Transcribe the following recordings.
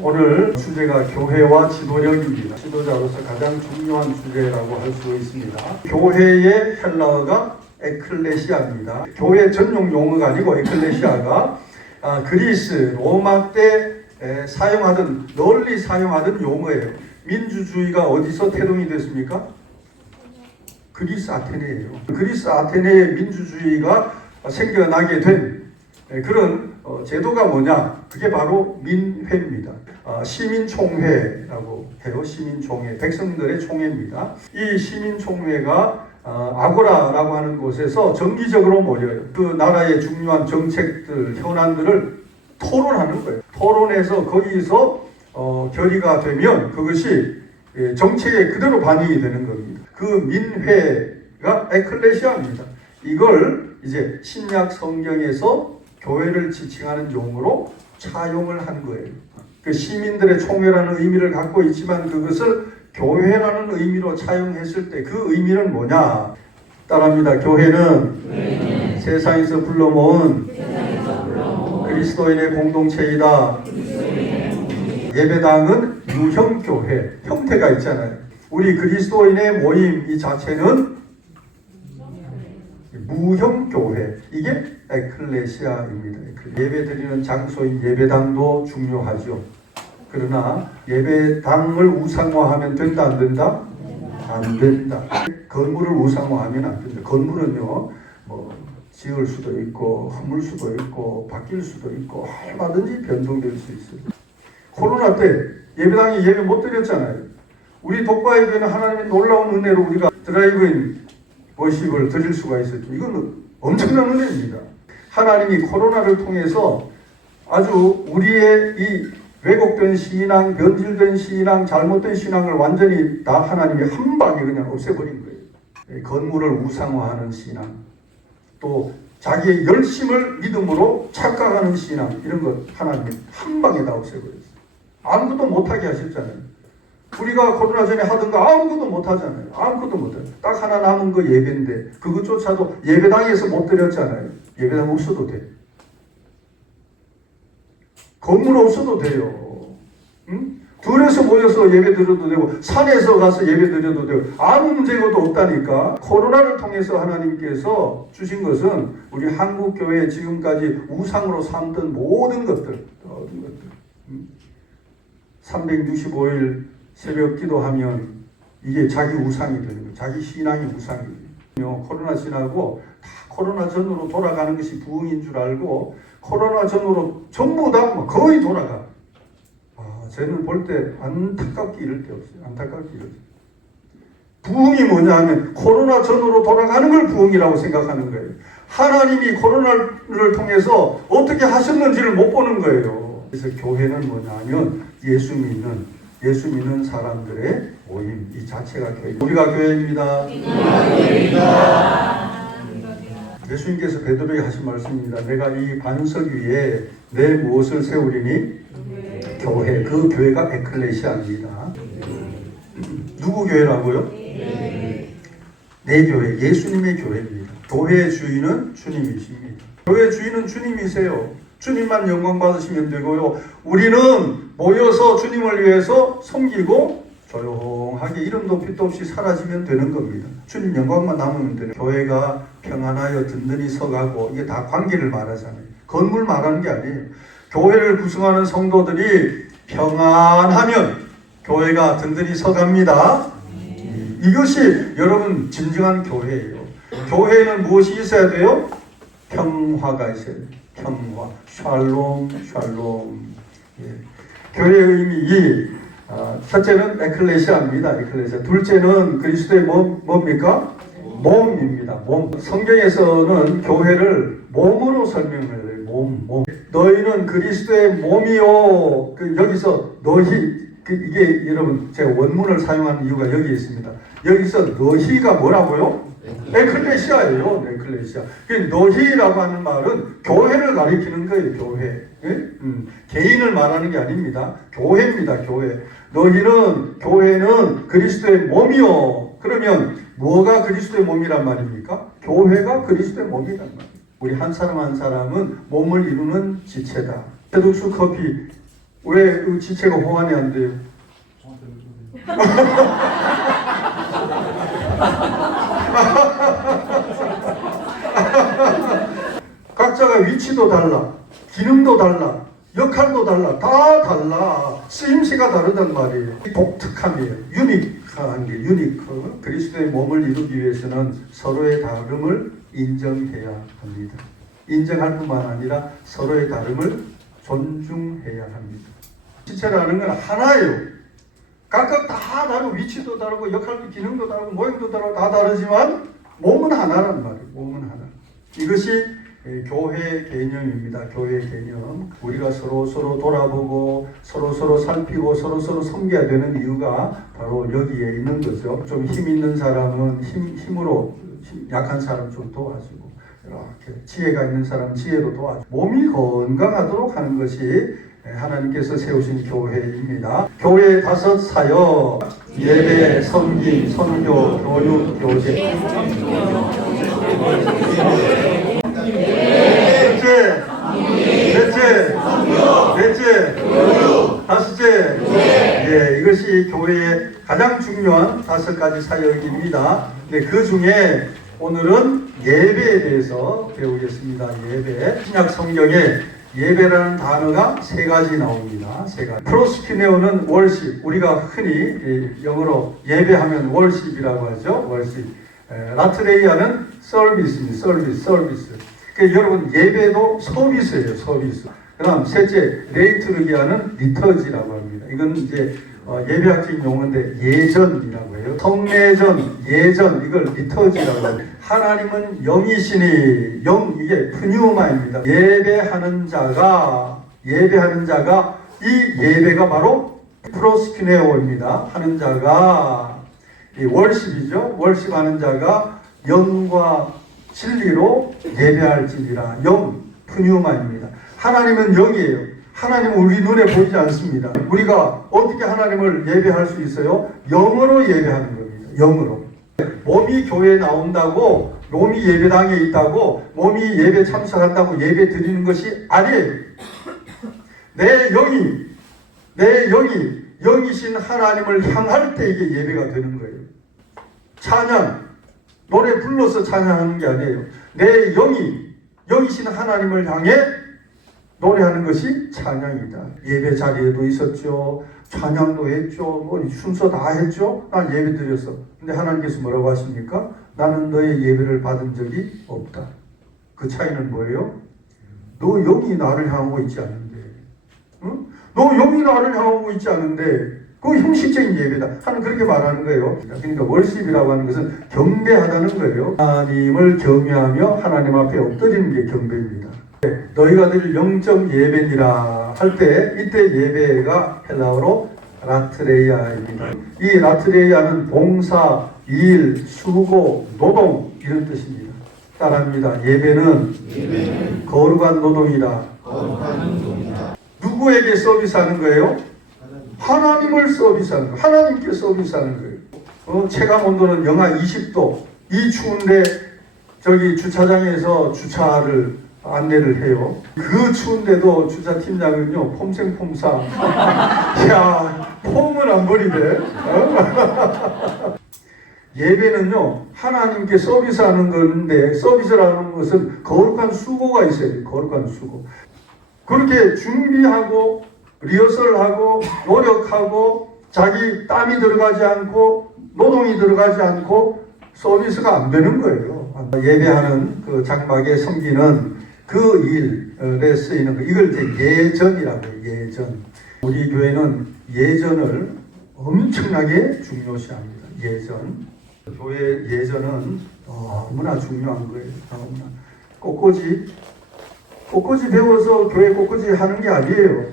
오늘 주제가 교회와 지도력입니다. 지도자로서 가장 중요한 주제라고 할 수 있습니다. 교회의 헬라어가 에클레시아입니다. 교회 전용 용어가 아니고 에클레시아가 그리스, 로마 때 널리 사용하던 용어예요. 민주주의가 어디서 태동이 됐습니까? 그리스 아테네예요. 그리스 아테네의 민주주의가 생겨나게 된 그런 제도가 뭐냐? 그게 바로 민회입니다. 시민총회라고 해요. 시민총회, 백성들의 총회입니다. 이 시민총회가 아고라라고 하는 곳에서 정기적으로 모여요. 그 나라의 중요한 정책들, 현안들을 토론하는 거예요. 토론해서 거기서 결의가 되면 그것이 정책에 그대로 반영이 되는 겁니다. 그 민회가 에클레시아입니다. 이걸 이제 신약 성경에서 교회를 지칭하는 용어로 차용을 한 거예요. 그 시민들의 총회라는 의미를 갖고 있지만 그것을 교회라는 의미로 차용했을 때 그 의미는 뭐냐? 따라합니다. 교회는 세상에서 불러모은 그리스도인의 공동체이다. 예배당은 유형교회, 형태가 있잖아요. 우리 그리스도인의 모임 이 자체는 무형교회, 이게 에클레시아입니다. 예배드리는 장소인 예배당도 중요하죠. 그러나 예배당을 우상화하면 된다 안 된다? 안 된다. 건물을 우상화하면 안 된다. 건물은요 지을 수도 있고 허물 수도 있고 바뀔 수도 있고 얼마든지 변동될 수 있어요. 코로나 때 예배당에 예배 못 드렸잖아요. 우리 독바이교회는 하나님의 놀라운 은혜로 우리가 드라이브인 워십을 드릴 수가 있었죠. 이건 엄청난 은혜입니다. 하나님이 코로나를 통해서 아주 우리의 이 왜곡된 신앙, 변질된 신앙, 잘못된 신앙을 완전히 다 하나님이 한 방에 그냥 없애버린 거예요. 건물을 우상화하는 신앙, 또 자기의 열심을 믿음으로 착각하는 신앙, 이런 것 하나님이 한 방에 다 없애버렸어요. 아무것도 못하게 하셨잖아요. 우리가 코로나 전에 하던 거 아무것도 못하잖아요. 아무것도 못해요. 딱 하나 남은 거 예배인데 그것조차도 예배당에서 못 드렸잖아요. 예배당 없어도 돼요. 건물 없어도 돼요. 응? 둘에서 모여서 예배 드려도 되고 산에서 가서 예배 드려도 되고 아무 문제가 없다니까. 코로나를 통해서 하나님께서 주신 것은 우리 한국교회에 지금까지 우상으로 삼던 모든 것들 365일 새벽 기도하면 이게 자기 우상이 되는 거예요. 자기 신앙이 우상이 돼요. 코로나 지나고 다 코로나 전으로 돌아가는 것이 부흥인 줄 알고 코로나 전으로 전부 다 거의 돌아가. 저는 볼 때 안타깝게 이럴 데 없어요. 안타깝게 이럴 때. 부흥이 뭐냐 하면 코로나 전으로 돌아가는 걸 부흥이라고 생각하는 거예요. 하나님이 코로나를 통해서 어떻게 하셨는지를 못 보는 거예요. 그래서 교회는 뭐냐 하면 예수 믿는 사람들의 모임, 이 자체가 교회. 우리가 교회입니다. 예수님께서 베드로에게 하신 말씀입니다. 내가 이 반석 위에 내 무엇을 세우리니? 교회. 그 교회가 에클레시아입니다. 누구 교회라고요? 내 교회, 예수님의 교회입니다. 교회의 주인은 주님이십니다. 교회의 주인은 주님이세요. 주님만 영광 받으시면 되고요. 우리는 모여서 주님을 위해서 섬기고 조용하게 이름도 빛도 없이 사라지면 되는 겁니다. 주님 영광만 남으면 되는. 교회가 평안하여 든든히 서가고, 이게 다 관계를 말하잖아요. 건물 말하는 게 아니에요. 교회를 구성하는 성도들이 평안하면 교회가 든든히 서갑니다. 이것이 여러분 진정한 교회예요. 교회에는 무엇이 있어야 돼요? 평화가 있어야 돼요. 평화, 샬롬. 교회의 의미, 첫째는 에클레시아입니다. 에클레시아. 둘째는 그리스도의 뭡니까? 몸입니다. 몸. 성경에서는 교회를 몸으로 설명을 해요. 몸. 너희는 그리스도의 몸이요. 여기서 너희, 이게 여러분 제가 원문을 사용하는 이유가 여기 있습니다. 여기서 너희가 뭐라고요? 에클레시아예요. 에클레시아. 너희라고 하는 말은 교회를 가리키는 거예요. 교회. 개인을 말하는 게 아닙니다. 교회입니다. 교회. 너희는, 교회는 그리스도의 몸이요. 그러면 뭐가 그리스도의 몸이란 말입니까? 교회가 그리스도의 몸이란 말이에요. 우리 한 사람 한 사람은 몸을 이루는 지체다. 세독수 커피 왜 그 지체가 호환이 안 돼요? 각자가 위치도 달라, 기능도 달라, 역할도 달라, 다 달라. 쓰임새가 다르단 말이에요. 독특함이에요. 유니크한 게 유니크. 그리스도의 몸을 이루기 위해서는 서로의 다름을 인정해야 합니다. 인정할 뿐만 아니라 서로의 다름을 존중해야 합니다. 지체라는 건 하나예요. 각각 다 다르고 위치도 다르고 역할도 기능도 다르고 모양도 다르고 다 다르지만 몸은 하나란 말이에요. 몸은 하나. 이것이 교회 개념입니다. 교회 개념. 우리가 서로 돌아보고 서로 살피고 서로 섬겨야 되는 이유가 바로 여기에 있는 거죠. 좀 힘 있는 사람은 힘으로 약한 사람 좀 도와주고, 이렇게 지혜가 있는 사람 지혜로 도와주고, 몸이 건강하도록 하는 것이 하나님께서 세우신 교회입니다. 교회의 5 사역: 예배, 섬김, 선교, 교육, 교제. 넷째, 다섯째, 이것이 교회의 가장 중요한 5가지 사역입니다. 근데 그 중에 오늘은 예배에 대해서 배우겠습니다. 예배. 신약 성경에 예배라는 단어가 3가지 나옵니다. 3가지. 프로스피네오는 월십, 우리가 흔히 영어로 예배하면 월십이라고 하죠. 월십. 라트레이아는 서비스입니다. 서비스. 그러니까 여러분, 예배도 서비스예요. 서비스. 그다음 셋째, 레이투르기아는 리터지라고 합니다. 이건 이제 예배학적인 용어인데 예전이라고 해요. 성례전, 예전, 이걸 리터지라고 합니다. 하나님은 영이시니, 영, 이게 푸뉴마입니다. 예배하는 자가 이 예배가 바로 프로스키네오입니다. 하는 자가 이 월십이죠. 월십하는 자가 영과 진리로 예배할지니라. 영, 푸뉴마입니다. 하나님은 영이에요. 하나님은 우리 눈에 보이지 않습니다. 우리가 어떻게 하나님을 예배할 수 있어요? 영으로 예배하는 겁니다. 영으로. 몸이 교회에 나온다고, 몸이 예배당에 있다고, 몸이 예배 참석한다고 예배 드리는 것이 아니에요. 내 영이 영이신 하나님을 향할 때 이게 예배가 되는 거예요. 찬양, 노래 불러서 찬양하는 게 아니에요. 내 영이신 하나님을 향해 노래하는 것이 찬양이다. 예배 자리에도 있었죠. 찬양도 했죠. 뭐 순서 다 했죠. 난 예배 드렸어. 근데 하나님께서 뭐라고 하십니까? 나는 너의 예배를 받은 적이 없다. 그 차이는 뭐예요? 너 영이 나를 향하고 있지 않은데, 응? 너 영이 나를 향하고 있지 않은데 그 형식적인 예배다. 하는 그렇게 말하는 거예요. 그러니까 월십이라고 하는 것은 경배하다는 거예요. 하나님을 경외하며 하나님 앞에 엎드리는 게 경배입니다. 너희가 드릴 영적 예배니라 할 때, 이때 예배가 헬라어로 라트레이아입니다. 이 라트레이아는 봉사, 일, 수고, 노동 이런 뜻입니다. 따라합니다. 예배는 거룩한 노동이다. 누구에게 서비스하는 거예요? 하나님을 서비스하는 거예요. 하나님께 서비스하는 거예요. 체감 온도는 영하 20도. 이 추운데 저기 주차장에서 주차를 안내를 해요. 그 추운데도 주차팀장은요, 폼생폼사. 야, 폼은 안 버리네. 예배는요, 하나님께 서비스하는 건데, 서비스라는 것은 거룩한 수고가 있어야 돼요. 거룩한 수고. 그렇게 준비하고, 리허설하고, 노력하고, 자기 땀이 들어가지 않고, 노동이 들어가지 않고, 서비스가 안 되는 거예요. 예배하는 그 장막의 섬기는 그 일에 쓰이는 거, 이걸 이제 예전이라고 해요. 예전. 우리 교회는 예전을 엄청나게 중요시합니다. 예전. 교회 예전은 너무나 중요한 거예요. 너무나. 꽃꽂이 배워서 교회 꽃꽂이 하는 게 아니에요.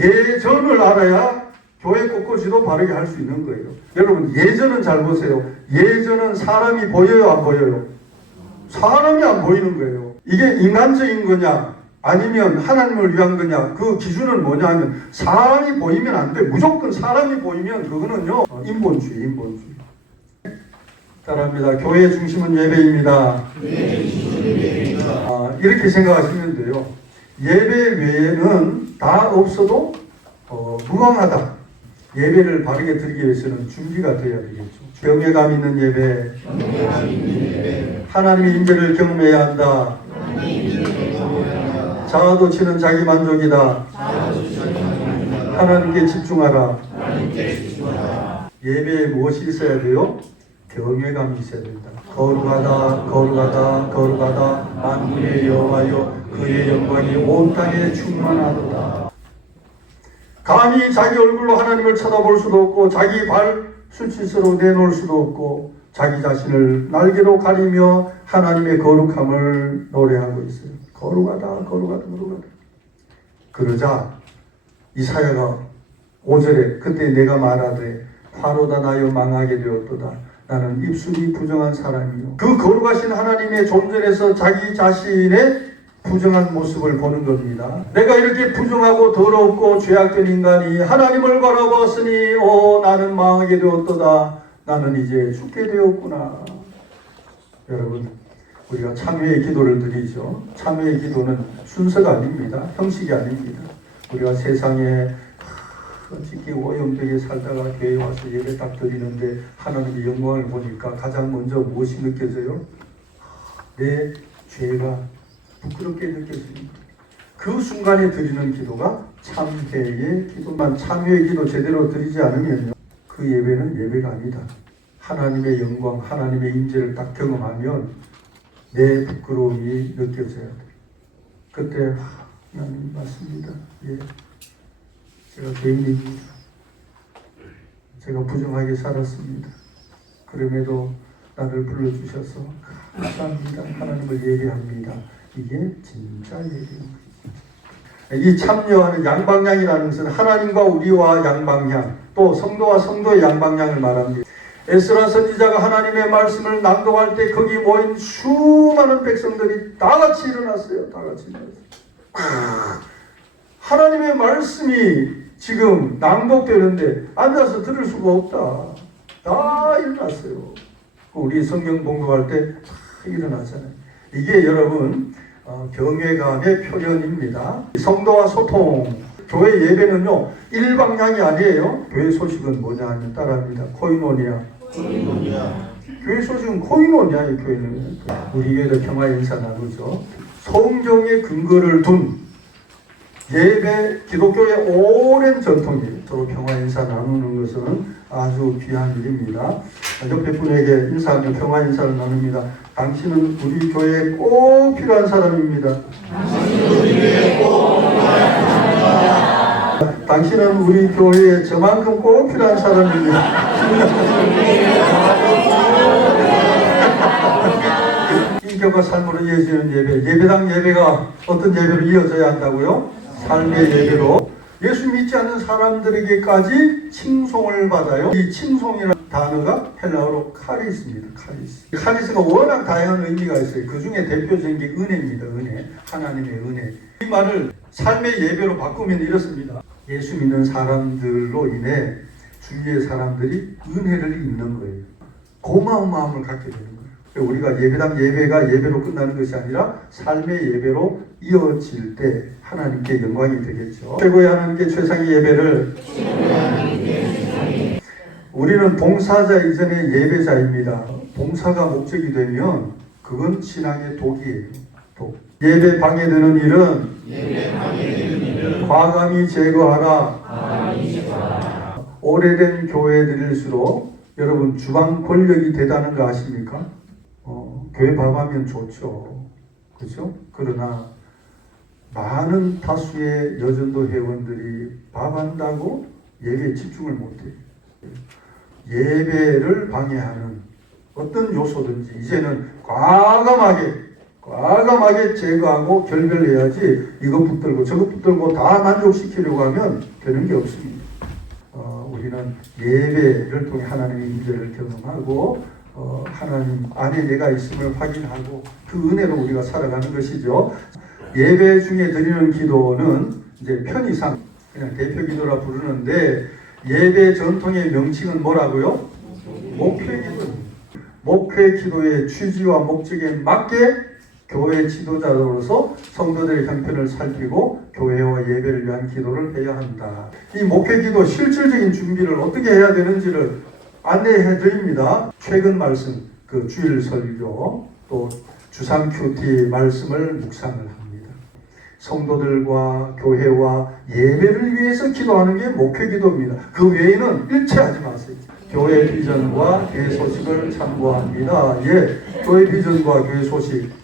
예전을 알아야 교회 꽃꽂이도 바르게 할 수 있는 거예요. 여러분, 예전은 잘 보세요. 예전은 사람이 보여요, 안 보여요? 사람이 안 보이는 거예요. 이게 인간적인 거냐 아니면 하나님을 위한 거냐, 그 기준은 뭐냐 하면 사람이 보이면 안 돼. 무조건 사람이 보이면 그거는요, 인본주의. 따라합니다. 교회의 중심은 예배입니다. 이렇게 생각하시면 돼요. 예배 외에는 다 없어도 무방하다. 예배를 바르게 드리기 위해서는 준비가 되어야 되겠죠. 경외감 있는 예배, 하나님의 임재를 경험해야 한다. 자아도취는 자기 만족이다. 하나님께 집중하라. 예배에 무엇이 있어야 돼요? 경외감이 있어야 된다. 거룩하다, 거룩하다, 거룩하다. 만군의 여호와여, 그의 영광이 온 땅에 충만하도다. 감히 자기 얼굴로 하나님을 쳐다볼 수도 없고, 자기 발 수치스로 내놓을 수도 없고, 자기 자신을 날개로 가리며 하나님의 거룩함을 노래하고 있어요. 거룩하다, 거룩하다, 거룩하다. 그러자 이사야가 5절에 그때 내가 말하되 화로다 나여 망하게 되었도다. 나는 입술이 부정한 사람이요. 그 거룩하신 하나님의 존전에서 자기 자신의 부정한 모습을 보는 겁니다. 내가 이렇게 부정하고 더럽고 죄악된 인간이 하나님을 바라보았으니 나는 망하게 되었도다. 나는 이제 죽게 되었구나. 여러분, 우리가 참회의 기도를 드리죠. 참회의 기도는 순서가 아닙니다. 형식이 아닙니다. 우리가 세상에 지키고 오염되게 살다가 교회에 와서 예배 딱 드리는데 하나님의 영광을 보니까 가장 먼저 무엇이 느껴져요? 내 죄가 부끄럽게 느껴집니다. 그 순간에 드리는 기도가 참회의 기도만. 참회의 기도 제대로 드리지 않으면요, 그 예배는 예배가 아니다. 하나님의 영광, 하나님의 임재를 딱 경험하면 내 부끄러움이 느껴져야 돼. 그때 하나님 맞습니다. 예, 제가 죄인입니다. 제가 부정하게 살았습니다. 그럼에도 나를 불러주셔서 감사합니다. 하나님을 예배합니다. 이게 진짜 예배입니다. 이 참여하는 양방향이라는 것은 하나님과 우리와 양방향, 또 성도와 성도의 양방향을 말합니다. 에스라 선지자가 하나님의 말씀을 낭독할 때 거기 모인 수많은 백성들이 다 같이 일어났어요. 다 같이 일어났어요. 하나님의 말씀이 지금 낭독되는데 앉아서 들을 수가 없다. 다 일어났어요. 우리 성경 봉독할 때 다 일어나잖아요. 이게 여러분 경외감의 표현입니다. 성도와 소통. 교회 예배는요 일방향이 아니에요. 교회 소식은 뭐냐 하면 따라합니다. 코이노니아. 교회 소식은 코이노니아. 이 교회는 우리 교회도 평화 인사 나누죠. 성경의 근거를 둔 예배, 기독교의 오랜 전통이에요. 서로 평화 인사 나누는 것은 아주 귀한 일입니다. 옆에 분에게 인사하며 평화 인사를 나눕니다. 당신은 우리 교회에 꼭 필요한 사람입니다. 당신은 우리 교회에 저만큼 꼭 필요한 사람입니다. 인격과 삶으로 이어지는 예배, 예배당 예배가 어떤 예배로 이어져야 한다고요? 삶의 예배로. 예수 믿지 않는 사람들에게까지 칭송을 받아요. 이 칭송이라는 단어가 헬라어로 카리스입니다. 카리스. 카리스가 워낙 다양한 의미가 있어요. 그 중에 대표적인 게 은혜입니다. 은혜. 하나님의 은혜. 이 말을 삶의 예배로 바꾸면 이렇습니다. 예수 믿는 사람들로 인해 주위의 사람들이 은혜를 입는 거예요. 고마운 마음을 갖게 되는 거예요. 우리가 예배당 예배가 예배로 끝나는 것이 아니라 삶의 예배로 이어질 때 하나님께 영광이 되겠죠. 최고의 하나님께 최상의 예배를. 우리는 봉사자 이전의 예배자입니다. 봉사가 목적이 되면 그건 신앙의 독이에요. 독. 예배 방해되는 일은 과감히 제거하라. 오래된 교회들일수록 여러분 주방 권력이 대단한 거 아십니까? 교회 밥하면 좋죠. 그렇죠? 그러나 많은 다수의 여전도 회원들이 밥한다고 예배에 집중을 못해요. 예배를 방해하는 어떤 요소든지 이제는 과감하게 제거하고 결별해야지 이것 붙들고 저것 붙들고 다 만족시키려고 하면 되는 게 없습니다. 우리는 예배를 통해 하나님의 임재를 경험하고 하나님 안에 내가 있음을 확인하고 그 은혜로 우리가 살아가는 것이죠. 예배 중에 드리는 기도는 이제 편의상 그냥 대표 기도라 부르는데 예배 전통의 명칭은 뭐라고요? 목회 기도입니다. 목회 기도의 취지와 목적에 맞게 교회 지도자로서 성도들의 형편을 살피고 교회와 예배를 위한 기도를 해야 한다. 이 목회기도 실질적인 준비를 어떻게 해야 되는지를 안내해 드립니다. 최근 말씀, 그 주일 설교, 또 주상 큐티 말씀을 묵상을 합니다. 성도들과 교회와 예배를 위해서 기도하는 게 목회기도입니다. 그 외에는 일체하지 마세요. 교회 비전과 교회 소식을 참고합니다. 예, 교회 비전과 교회 소식.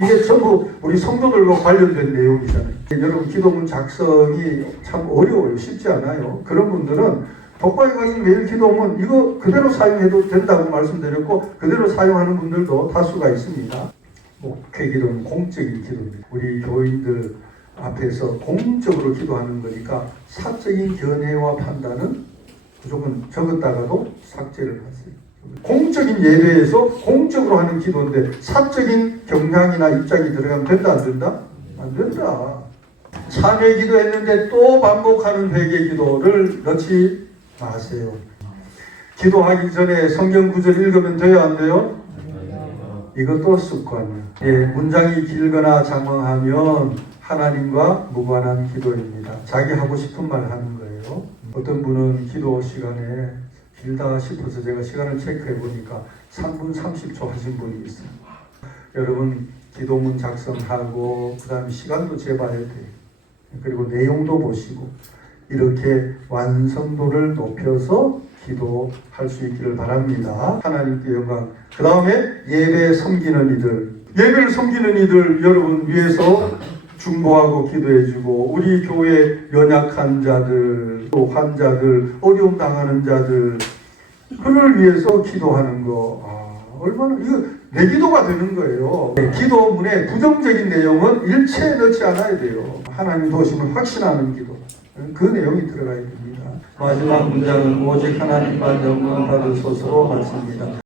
이게 전부 우리 성도들과 관련된 내용이잖아요. 여러분 기도문 작성이 참 어려워요. 쉽지 않아요. 그런 분들은 독과에 가서 매일 기도문 이거 그대로 사용해도 된다고 말씀드렸고 그대로 사용하는 분들도 다수가 있습니다. 목회 기도는 공적인 기도입니다. 우리 교인들 앞에서 공적으로 기도하는 거니까 사적인 견해와 판단은 무조건 적었다가도 삭제를 하세요. 공적인 예배에서 공적으로 하는 기도인데 사적인 경향이나 입장이 들어가면 된다 안 된다? 안 된다. 참회 기도했는데 또 반복하는 회개 기도를 넣지 마세요. 기도하기 전에 성경 구절 읽으면 돼요 안 돼요? 이것도 습관이에요. 예, 문장이 길거나 장황하면 하나님과 무관한 기도입니다. 자기 하고 싶은 말 하는 거예요. 어떤 분은 기도 시간에 길다 싶어서 제가 시간을 체크해 보니까 3분 30초 하신 분이 있어요. 여러분 기도문 작성하고 그 다음에 시간도 재봐야 돼요. 그리고 내용도 보시고 이렇게 완성도를 높여서 기도할 수 있기를 바랍니다. 하나님께 영광. 그 다음에 예배 섬기는 이들. 예배를 섬기는 이들 여러분 위해서 중보하고 기도해주고 우리 교회 연약한 자들, 또 환자들, 어려움 당하는 자들 그를 위해서 기도하는 거 얼마나 이거 내 기도가 되는 거예요. 기도문에 부정적인 내용은 일체 넣지 않아야 돼요. 하나님 도심을 확신하는 기도 그 내용이 들어가야 됩니다. 마지막 문장은 오직 하나님만 영광 받으소서로 맞습니다.